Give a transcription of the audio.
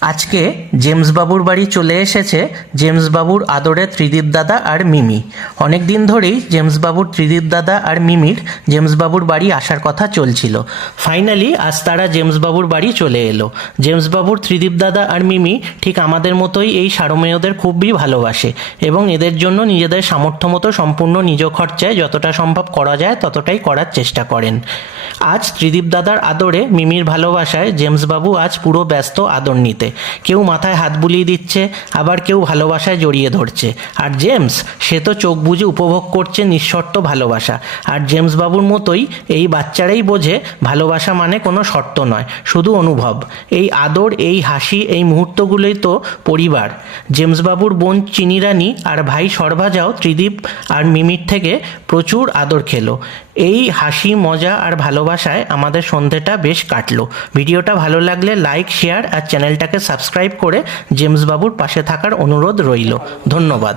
আজকে জেমস বাবুর বাড়ি চলে এসেছে জেমস বাবুর আদরের ত্রিদীপ দাদা আর মিমি। অনেক দিন ধরেই জেমস বাবুর ত্রিদীপ দাদা আর মিমির জেমস বাবুর বাড়ি আসার কথা চলছিল। ফাইনালি আজ তারা জেমস বাবুর বাড়ি চলে এলো। জেমস বাবুর ত্রিদীপ দাদা আর মিমি ঠিক আমাদের মতোই এই সারমেয়দের খুবই ভালোবাসে এবং এদের জন্য নিজেদের সামর্থ্য মতো সম্পূর্ণ নিজ খরচায় যতটা সম্ভব করা যায় ততটাই করার চেষ্টা করেন। আজ ত্রিদীপ দাদার আদরে মিমির ভালোবাসায় জেমস বাবু আজ পুরো ব্যস্ত আদর নিতে। কেউ মাথায় হাত বুলিয়ে দিচ্ছে, আবার কেউ ভালোবাসায় জড়িয়ে ধরছে। আর জেমস, সে তো চোখ বুজে উপভোগ করছে নিঃশর্ত ভালোবাসা। আর জেমস বাবুর মতোই এই বাচ্চারাই বোঝে ভালোবাসা মানে কোনো শর্ত নয়, শুধু অনুভব। এই আদর, এই হাসি, এই মুহূর্তগুলোই তো পরিবার। জেমস বাবুর বোন চিনি রানী আর ভাই সরভাজাও ত্রিদীপ আর মিমির থেকে প্রচুর আদর খেলো। এই হাসি, মজা আর ভালোবাসায় আমাদের সন্ধেটা বেশ কাটলো। ভিডিওটা ভালো লাগলে লাইক, শেয়ার আর চ্যানেলটাকে সাবস্ক্রাইব করে জেমস বাবুর পাশে থাকার অনুরোধ রইল। ধন্যবাদ।